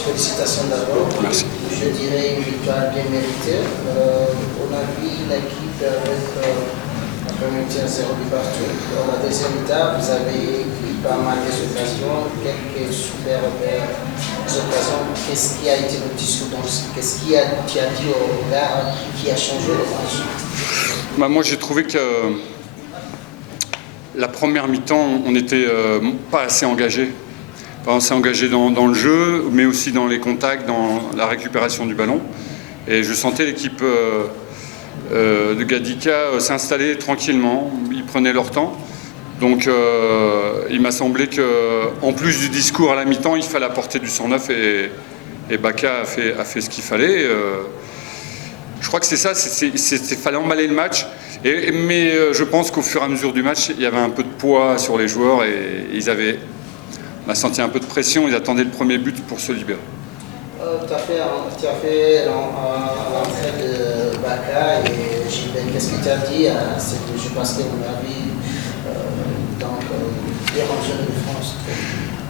félicitations d'abord. Merci. Je dirais une victoire bien méritée. On a vu l'équipe avec la première mi-temps 0 but partout. Dans la deuxième mi-temps, vous avez eu pas mal d'occasions, quelques super occasions. Qu'est-ce qui a été le discours? Qu'est-ce qui a, tu as dit au gars qui a changé le match? Bah, moi, j'ai trouvé que la première mi-temps, on n'était pas assez engagé. Pas assez engagé dans le jeu, mais aussi dans les contacts, dans la récupération du ballon. Et je sentais l'équipe de Gadika s'installer tranquillement. Ils prenaient leur temps. Donc il m'a semblé qu'en plus du discours à la mi-temps, il fallait apporter du 109 et Baka a fait ce qu'il fallait. Je crois que c'est ça, il fallait emballer le match. Mais je pense qu'au fur et à mesure du match, il y avait un peu de poids sur les joueurs et on a senti un peu de pression, ils attendaient le premier but pour se libérer. Tu as fait l'entrée de Baka et Gilbert. Qu'est-ce que tu as dit à cette jeu? Parce qu'on a vu déranger de France.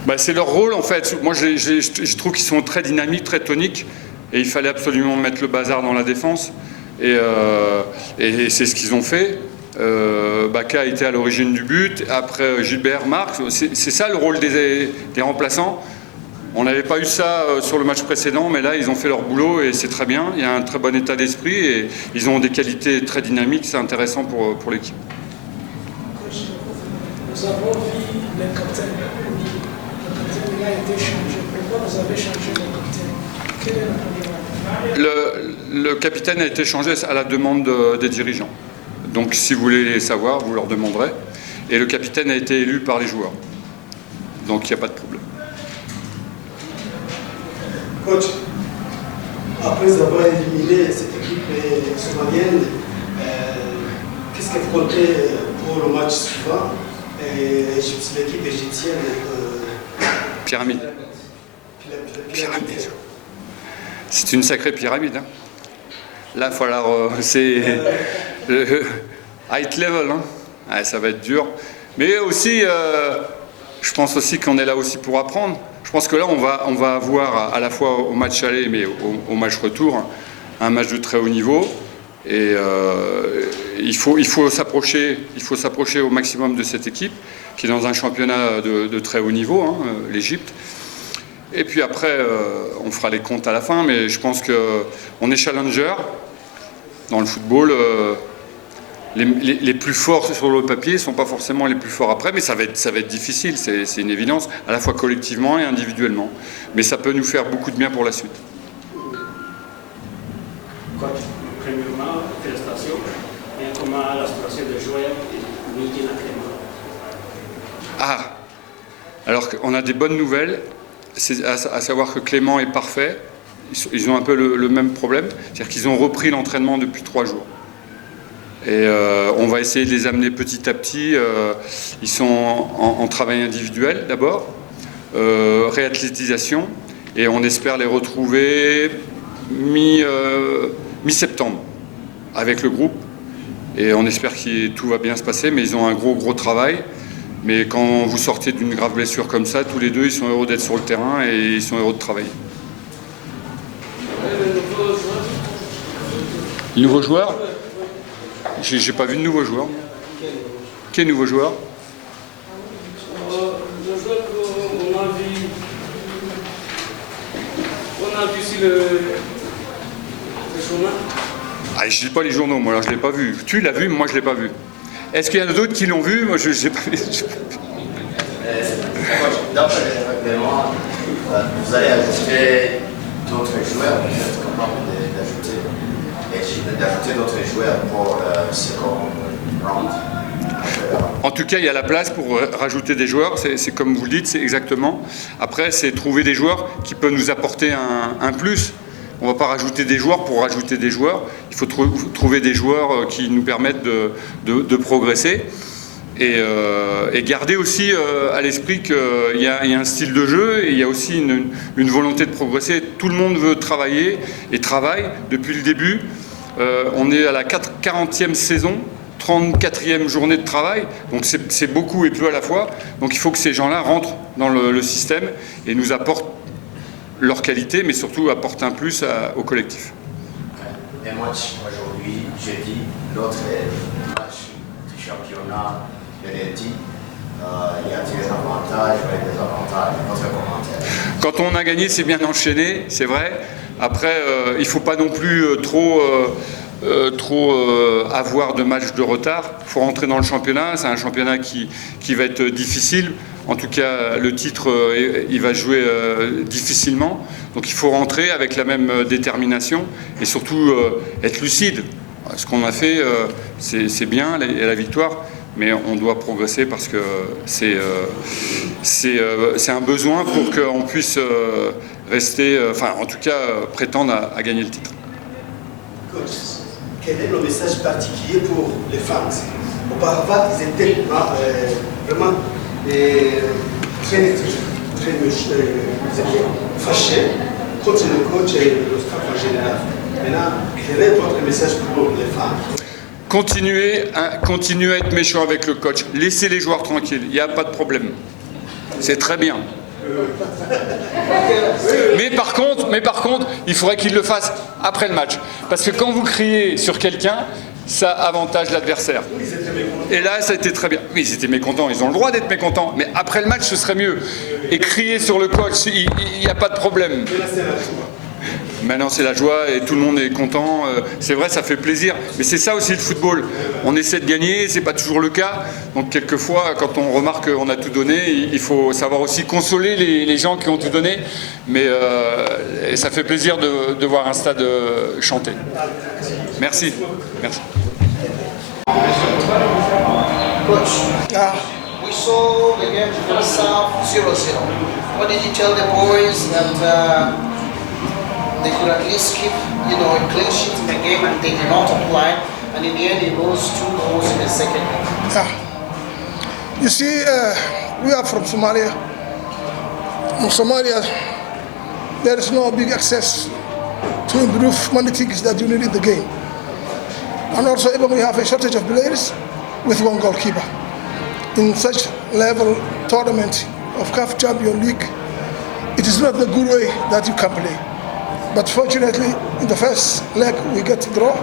Bah, c'est leur rôle en fait. Moi je trouve qu'ils sont très dynamiques, très toniques et il fallait absolument mettre le bazar dans la défense et c'est ce qu'ils ont fait. Baka était à l'origine du but, après Gilbert marque, c'est ça le rôle des remplaçants. On n'avait pas eu ça sur le match précédent, mais là ils ont fait leur boulot et c'est très bien, il y a un très bon état d'esprit et ils ont des qualités très dynamiques, c'est intéressant pour l'équipe. Nous avons vu le capitaine. Le capitaine a été changé. Pourquoi vous avez changé le capitaine? Quel est le problème? Le capitaine a été changé à la demande des dirigeants. Donc si vous voulez les savoir, vous leur demanderez. Et le capitaine a été élu par les joueurs. Donc il n'y a pas de problème. Coach, après avoir éliminé cette équipe somalienne, qu'est-ce que vous comptez pour le match suivant? L'équipe égyptienne Pyramide. C'est une sacrée pyramide. Hein. Là, il va falloir. C'est high level. Hein. Ouais, ça va être dur. Mais aussi, je pense aussi qu'on est là aussi pour apprendre. Je pense que là, on va avoir à la fois au match aller, mais au match retour, un match de très haut niveau. Et il faut s'approcher au maximum de cette équipe qui est dans un championnat de très haut niveau, hein, l'Égypte. Et puis après, on fera les comptes à la fin, mais je pense qu'on est challenger dans le football. Les plus forts sur le papier ne sont pas forcément les plus forts après, mais ça va être difficile, c'est une évidence, à la fois collectivement et individuellement. Mais ça peut nous faire beaucoup de bien pour la suite. Premièrement, félicitations. Et comment la situation des joueurs et Miguel Clément? Ah, alors on a des bonnes nouvelles, c'est à savoir que Clément est parfait. Ils ont un peu le même problème, c'est-à-dire qu'ils ont repris l'entraînement depuis 3 jours. Et on va essayer de les amener petit à petit. Ils sont en travail individuel d'abord, réathlétisation, et on espère les retrouver mi-septembre avec le groupe. Et on espère que tout va bien se passer, mais ils ont un gros travail. Mais quand vous sortez d'une grave blessure comme ça, tous les deux, ils sont heureux d'être sur le terrain et ils sont heureux de travailler. Le nouveau joueur? J'ai pas vu de nouveau joueur. Quel nouveau joueur? Le joueur qu'on a vu sur le journal. Ah, je lis pas les journaux, moi, alors je l'ai pas vu. Tu l'as vu, mais moi je l'ai pas vu. Est-ce qu'il y en a d'autres qui l'ont vu? Moi, je n'ai pas vu. D'après le règlement, vous allez ajouter d'autres joueurs, vous êtes capable d'ajouter d'autres joueurs pour le second round. En tout cas, il y a la place pour rajouter des joueurs, c'est comme vous le dites, c'est exactement. Après, c'est trouver des joueurs qui peuvent nous apporter un plus. On ne va pas rajouter des joueurs pour rajouter des joueurs. Il faut trouver des joueurs qui nous permettent de progresser. Et garder aussi à l'esprit qu'il y a un style de jeu et il y a aussi une volonté de progresser. Tout le monde veut travailler et travaille depuis le début. On est à la 40e saison, 34e journée de travail, donc c'est beaucoup et peu à la fois. Donc il faut que ces gens-là rentrent dans le système et nous apportent leur qualité, mais surtout apportent un plus au collectif. Les matchs aujourd'hui, jeudi, l'autre match du championnat de lundi, y a-t-il des avantages ou des désavantages? Votre commentaire. Quand on a gagné, c'est bien enchaîné, c'est vrai. Après, il ne faut pas non plus trop avoir de matchs de retard. Il faut rentrer dans le championnat. C'est un championnat qui va être difficile. En tout cas, le titre, il va jouer difficilement. Donc il faut rentrer avec la même détermination et surtout être lucide. Ce qu'on a fait, c'est bien, la victoire, mais on doit progresser parce que c'est un besoin pour qu'on puisse rester, enfin en tout cas prétendre à gagner le titre. Coach, quel est le message particulier pour les fans? Auparavant, ils étaient vraiment très fâchés contre le coach et le staff en général. Maintenant, quel est votre message pour les fans? Continuez à être méchant avec le coach. Laissez les joueurs tranquilles. Il n'y a pas de problème. C'est très bien. Mais par contre, il faudrait qu'ils le fassent après le match. Parce que quand vous criez sur quelqu'un, ça avantage l'adversaire. Et là, ça a été très bien. Oui, ils étaient mécontents, ils ont le droit d'être mécontents. Mais après le match, ce serait mieux. Et crier sur le coach, il n'y a pas de problème. Maintenant, c'est la joie et tout le monde est content. C'est vrai, ça fait plaisir. Mais c'est ça aussi le football. On essaie de gagner, c'est pas toujours le cas. Donc quelquefois, quand on remarque qu'on a tout donné, il faut savoir aussi consoler les gens qui ont tout donné. Mais et ça fait plaisir de voir un stade chanter. Merci. Merci. Coach, we saw the game first half 0-0. What did you tell the boys that they could at least keep, a clean sheet in the game and they did not apply, and in the end they lost 2 goals in the second half? Yeah. You see, we are from Somalia. In Somalia, there is no big access to improve many things that you need in the game. And also, even we have a shortage of players with 1 goalkeeper. In such level tournament of CAF Champions League, it is not the good way that you can play. But fortunately, in the first leg, we get a draw.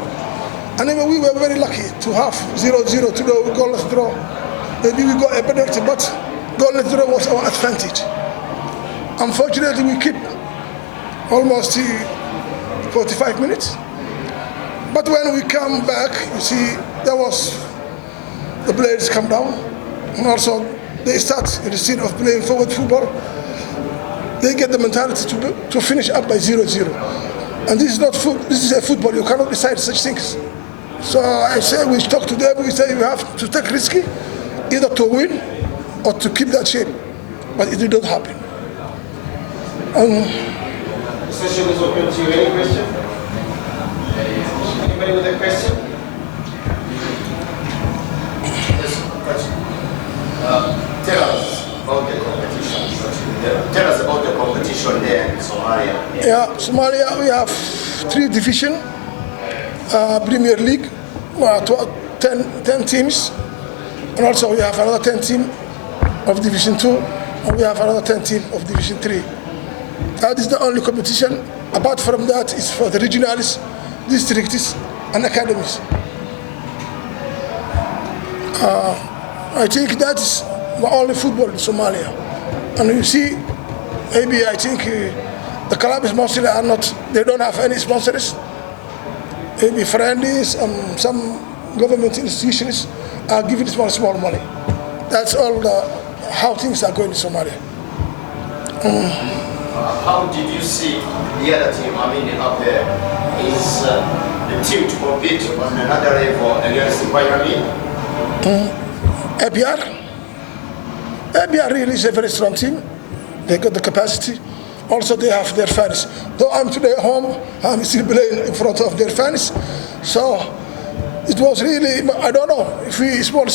And even we were very lucky to have 0-0 to the goalless draw. Maybe we got a penalty, but goalless draw was our advantage. Unfortunately, we keep almost 45 minutes. But when we come back, you see, the players come down. And also, they start, instead of playing forward football, they get the mentality to finish up by 0-0. And this is not football, this is a football, you cannot decide such things. So I say, we talk to them, we say you have to take risky, either to win or to keep that shape. But it did not happen. The session is open to you. Any question? Anybody with a question? Yes, question. Tell us about the competition. Tell us about the competition there in Somalia. Yeah, Somalia, we have 3 divisions. Premier League, 10 teams. And also we have another 10 teams of Division 2. And we have another 10 teams of Division 3. That is the only competition. Apart from that, it's for the regionals, districts, and academies. I think that is the only football in Somalia. And you see, maybe I think the clubs mostly are not, they don't have any sponsors. Maybe friendlies and some government institutions are giving small money. That's all how things are going in Somalia. How did you see the other team? I mean, up there is the team to compete on another level against the Pyramid? APR really is a very strong team. They got the capacity. Also, they have their fans. Though I'm today at home, I'm still playing in front of their fans. So it was really, I don't know, if we small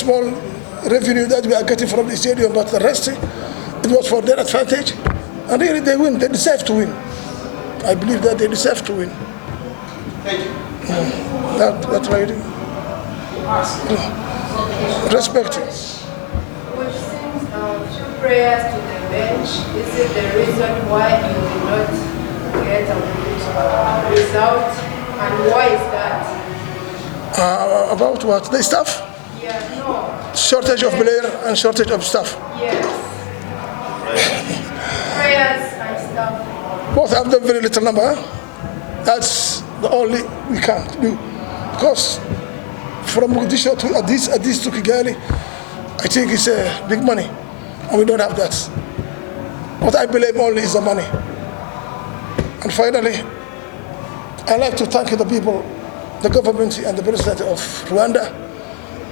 revenue that we are getting from the stadium, but the rest, it was for their advantage. And really, they win. They deserve to win. I believe that they deserve to win. Thank you. That's right. Respect. Which seems 2 prayers to the bench. Is it the reason why you did not result, and why is that? About what? The staff? Yeah, no. Shortage of player and shortage of staff. Yes. Prayers and stuff. Both have them very little number. That's the only we can't do. Because from Mogadishu to Addis to Kigali, I think it's big money. And we don't have that. What I believe only is the money. And finally, I'd like to thank the people, the government and the president of Rwanda,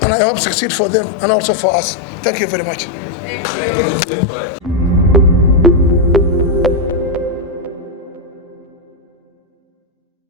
and I hope succeed for them and also for us. Thank you very much. Thank you.